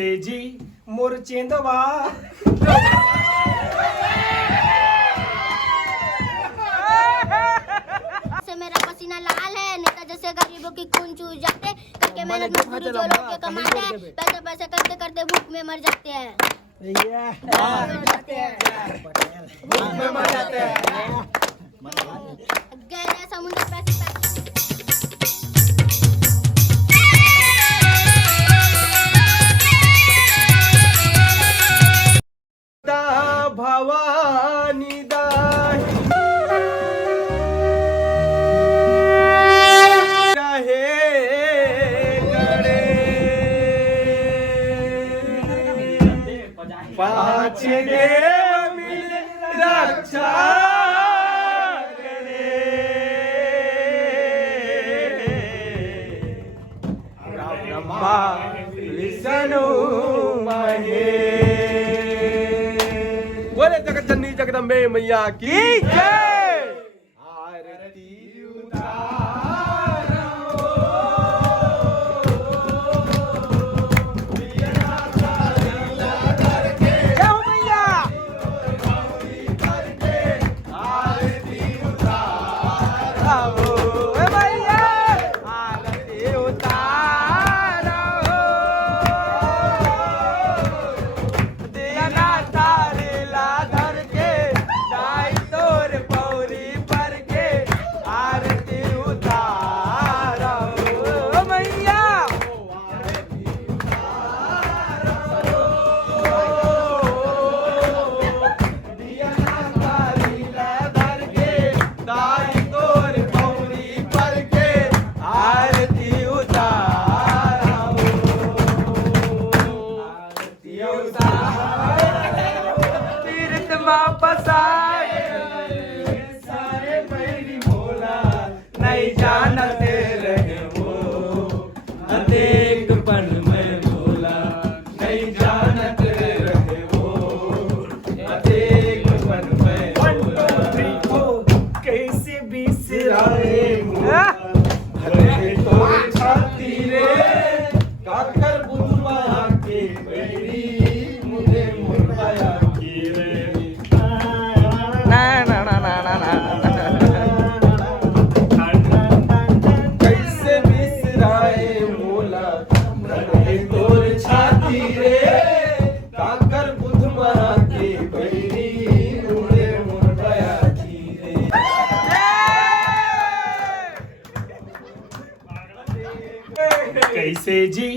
कैसे जी मोर चेंदवा से मेरा पसीना लाल है, नेता जैसे गरीबों की खून चूस जाते करके मेहनत मजदूरी जो लोग के कमाते हैं, पैसे पैसे करते करते भूख में मर जाते हैं। भूख में मर जाते हैं। गहरा समुद्र पैसे भवानी दाही रहे गड़े पाँच देव मिल रक्षा करे ब्रह्मा विष्णु महेश। बोले जगत जननी जगदम्बे मैया की जय। आरती उतारो जय हो मैया। आरती उतारो ए मैया, आरती उतारो दिया ना तारे लाधर के दाई तोर पौरी पर के आरती उतारो मैया। दिया ना तारी लाधर के दाई तोर पौरी पर के आरती उतारो। आरती उतारो तीर्थ वापस आए सारे बैरी भोला नहीं जानते रहे वो अनेक पल में भोला नहीं जानते रहे वो अनेक पल में भोला। कैसे बिसराए भले तोर छाती रे काकर बुधवा के बैरी मुझे मुर्दाया की रे। कैसे बिसराए भोला भले तोर छाती रे काकर बुधवा के बैरी मुझे मुर्दाया की रे। कैसे जी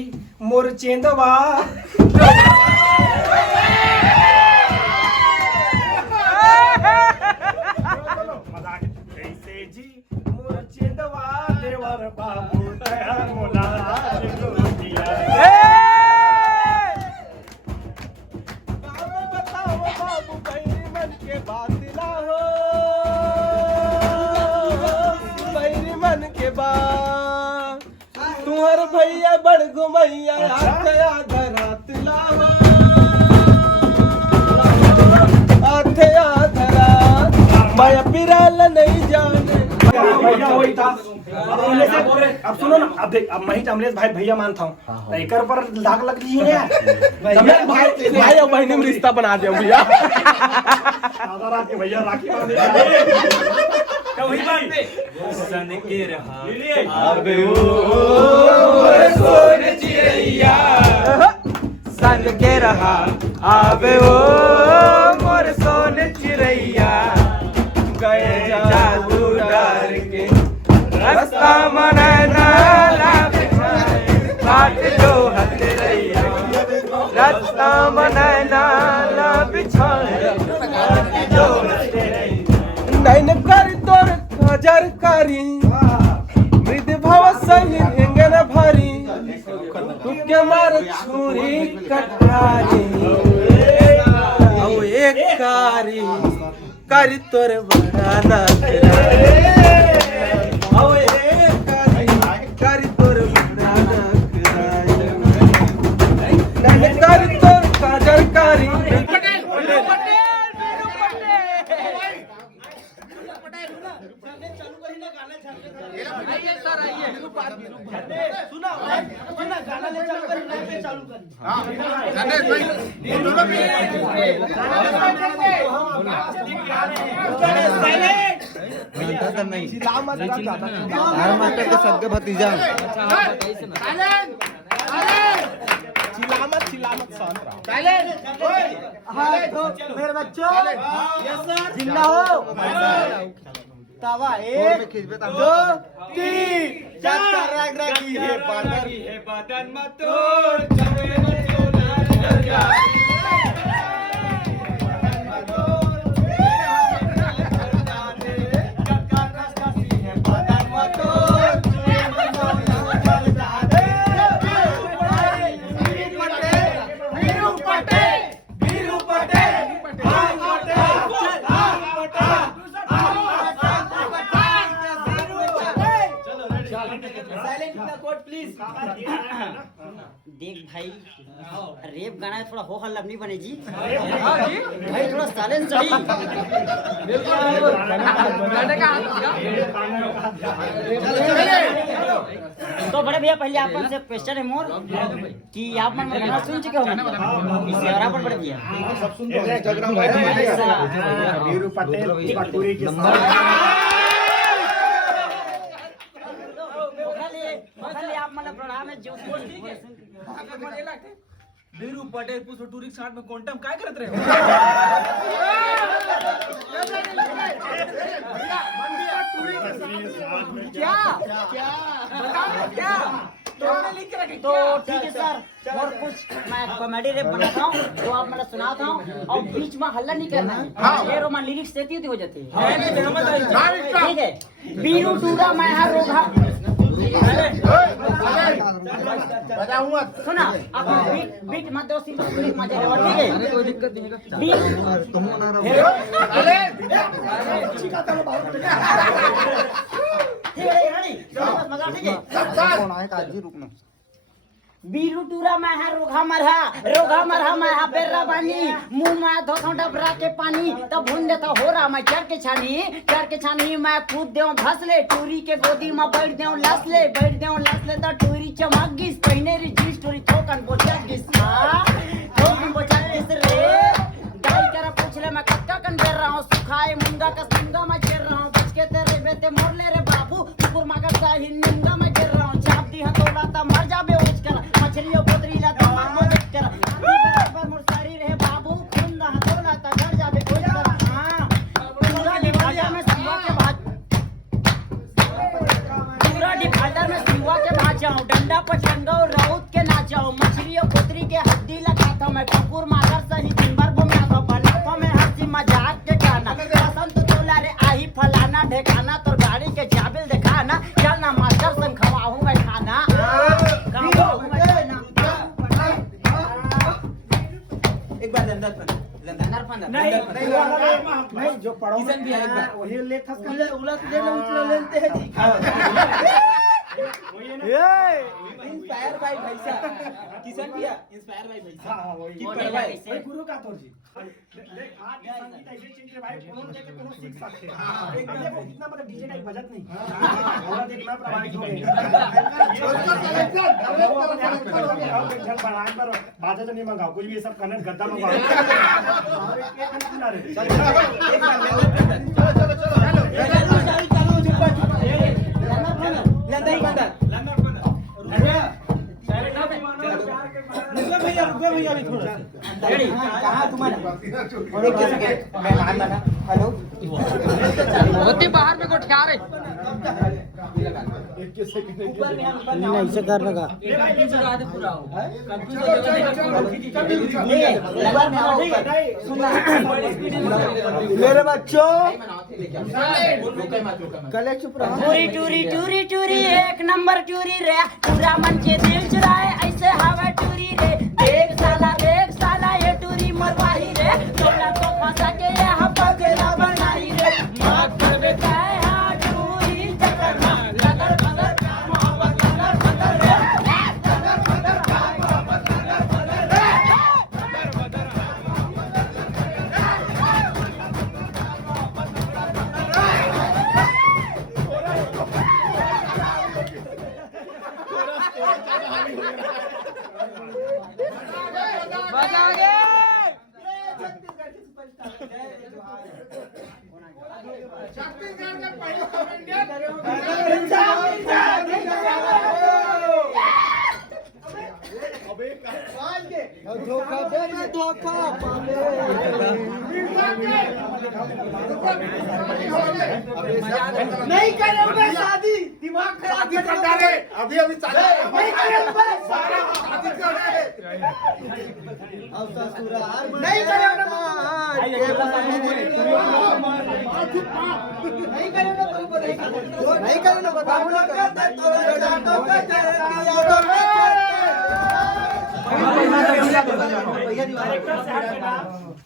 मोर चेंदवा कैसे जी मोर चेंदवा देवर बाबू दया मोला दिया। बताओ बाबू बैरी मन के बात ना हो, बैरी मन के बात तुहर भैया बड़ घुमैया आखया धरात लावा आखया धरात माया पिराल नहीं जाने भैया वही था। अब सुनो ना, अब देख, अब मैं ही अमलेश भाई भैया मानता हूँ एक पर लाग लग ली है भाई और बहनी में रिश्ता बना दिया भैया। रात के भैया राखी बांधे सन के रहा आवे ओ सोन चिड़ैया सन के रहा आवे ओ मोर सोन चिड़ैया गए जादू डार के रास्ता मनैना बाट जो हथ रैया रास्ता मनैना बिछाए जो नैन कर तोर खजर कारी मृद भव सही हिंगन भरी तुके मार छुरी कटारी औ एक कारी करी तोर बड़ा ना औ एक कारी करी तोर बड़ा ना नैन कर तोर खजर कारी पटेल सुना गाना ले चालू कर चालू कर मास्टर के सगे भतीजा चिल्लामत शांत रहो हाँ तो मेरे बच्चों जिंदा हो तवा 1 2 3 4 रग रगी है बदन मत तोड़ चले देख भाई रेप गाना है, थोड़ा हो हल्ला नहीं बने जी भाई, थोड़ा साइलेंस सही। तो बड़े भैया पहले आप से क्वेश्चन है मोर कि आप मन गाना सुन चुके हो इससे और आप बड़े भैया वीरू पटेल पटूरी के आप मतलब प्रणाम है जो वीरू पटेल पुष्प टूरी साथ में क्वांटम काय करत रहे हो क्या तो ठीक है सर, और कुछ मैं कॉमेडी रेप बनाता हूँ तो आप मतलब सुनाता हूँ और बीच में हल्ला नहीं करना है, ये रोमा लिरिक्स देती हो जाती है। ठीक है, वीरू टूरा मैं हर रोगा सुना आप बीट मत दो, सिंपल मजा ले, ठीक है कोई दिक्कत नहीं है। वीरू टूरा मैं है रोगा मरहा मैं है बेर्रा बानी, मुंह में धोखा डबरा के पानी तब भून देता हो रहा मैं चर के छानी मैं कूद देऊं भसले टूरी के गोदी में बैठ देऊं लसले तो टूरी चमक गिस पहिने री जी स्टोरी थोकन बोचा गिस थोकन बोचा इस रे गाय करा पूछ ले मैं कक्का कन बेर रहा हूं सुखाए मुंगा का सिंगा मैं चेर रहा हूं बच के तेरे बेटे मोर ले रे बाबू कुकुर मागा साही निंगा मैं गिर रहा हूं छाप दी हथौड़ा ता मर जाबे उच कर मछलियों पोतरीला दिमाग में देख कर बराबर मोर सारी रहे बाबू खून ना हथौड़ा ता घर जाबे उच कर। हां पूरा डिवाइडर में सिवा के भाजाऊं डंडा पर टंगाऊं राउत के नाचाऊं मछलियों पोतरी के हड्डी लगाता मैं कुकुर मागर सही दिन भर घुमाता बनाता मैं हंसी मजाक के गाना बसंत तोला रे आई फलाना ढेकाना तो गाड़ी के जाबिल दिखाना चलना मास्टर संग खवाऊं मैं खाना एक बार लंदन नहीं जो पढ़ो किशन भी है एक बार वही लेखक उलट दे लेते हैं जी इंस्पायर बाय भैसा किशन भी है इंस्पायर बाय भैसा हां वही की पढ़ाई भाई गुरु का तोर जी देख आज संगीत ऐसे चीज के भाई कोनो देख के कोनो सीख सकते हैं एकदम देखो इतना मतलब डीजे का एक बजट नहीं और देखना प्रभावित हो गए जब बनाए पर बाजा तो नहीं मंगाओ कुछ भी ये सब कन्नड़ गद्दा मंगाओ और एक सुना रे भैया भी थोड़ा कहाँ तुम्हारा मेहमान बना हेलो होती बाहर में को ठा रहे ऐसे कर लगा मेरे बच्चों टूरी एक नंबर टूरी रे पूरा मन के दिल चुराए ऐसे हवा टूरी रे देख साला ये टूरी मरवाही रे तोला तो फंसा के यहाँ पगला बनाई रे मार कर बेटा है हाँ टूरी चक्कर लगर मगर मोहब्बत लगर रे धोखा देना धोखा नहीं करेंगे शादी, दिमाग खराब कर डाले। अभी अभी नहीं करेंगे नहीं करेंगे नहीं करेंगे बताओ ना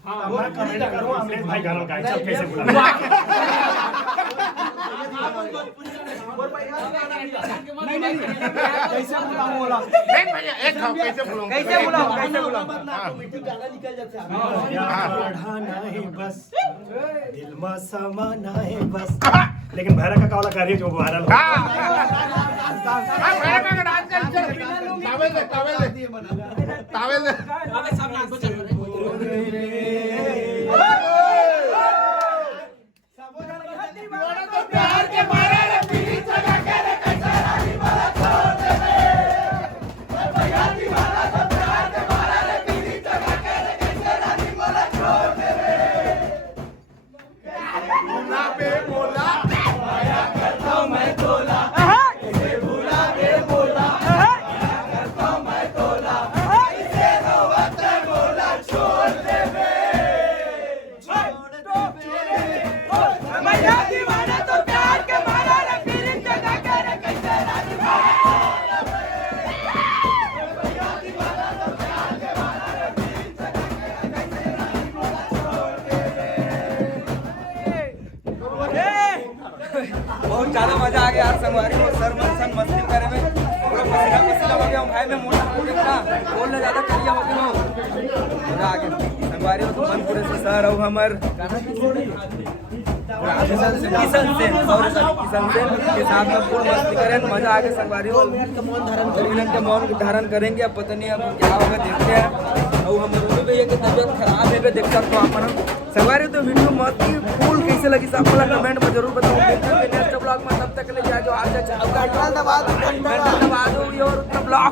हमारा कमेंट करो अमलेश भाई गालों का सब कैसे बुला नहीं कैसे बुलाऊं बोला नहीं भैया एक खाओ कैसे बुलाऊं कैसे बुलाऊं बढ़ाना है बस दिल में समाना है बस लेकिन भैरा का कावला कार्य जो वायरल हो तावेल दे बहुत ज्यादा मजा आ गया यार संगवारी में सर मन मस्ती करे में पूरा पसीना पसीना हो गया भाई में मोटा हो गया बोलने ज्यादा चलिए हो गया मजा आ गया संगवारी में तो मन पूरे से सर और हमर किशन से के साथ में पूरा मस्ती करें मजा आ गया संगवारी में के मौन धारण करेंगे अब पता नहीं अब क्या होगा देखते हैं और हम भैया की तबीयत खराब है देख सकते हो अपन संगवारी तो वीडियो मत फुल कैसे लगी सब वाला कमेंट में जरूर बताओ नेक्स्ट ब्लॉग में तब तक के लिए जो आज घंटा दबा दो ये और उतना ब्लॉग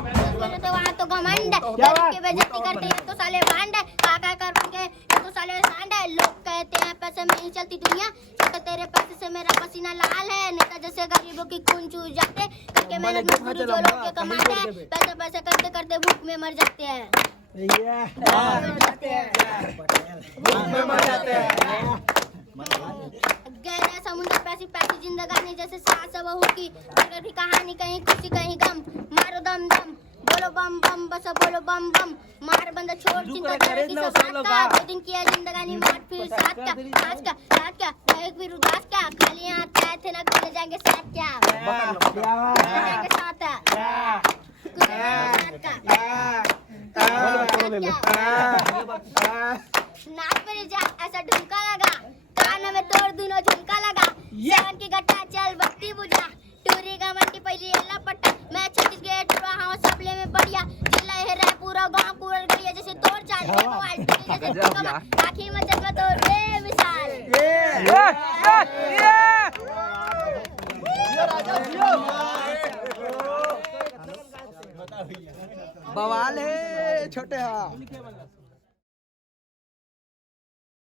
तो वहाँ तो घमंड है गरीब की बेइज्जती करते हैं तो साले बांड है काका करके ये तो साले सांड है लोग कहते हैं पैसे में ही चलती दुनिया तो तेरे पैसे से मेरा पसीना लाल है नेता जैसे गरीबों की खून चूस जाते करके मेहनत मजदूरी जो लोग के कमाते हैं पैसे पैसे करते करते भूख में मर जाते हैं गहरा समुद्र पैसी पैसी जिंदगानी जैसे सास बहू की अगर भी कहानी कहीं खुशी कहीं गम मारो दम दम बोलो बम बम बस बोलो बम बम मार बंदा छोड़ चिंता करे की सब का वो दिन किया जिंदगानी मार फिर साथ का आज का रात का एक भी उदास का खाली हाथ आए थे ना करने जाएंगे साथ क्या जाएंगे साथ नाच पे जा ऐसा ढुमका लगा कान में तोड़ दूनो झुमका लगा सेवन की गट्टा चल बत्ती बुझा टूरी का मंटी पहली एला पट्टा मैं 36 गेट रहा हूं सबले में बढ़िया जिला है रे पूरा गांव पूरा गलिया जैसे तोड़ चाल मोबाइल जैसे कमा आखिर में जज्बा तो रे मिसाल बवाल है छोटे हाँ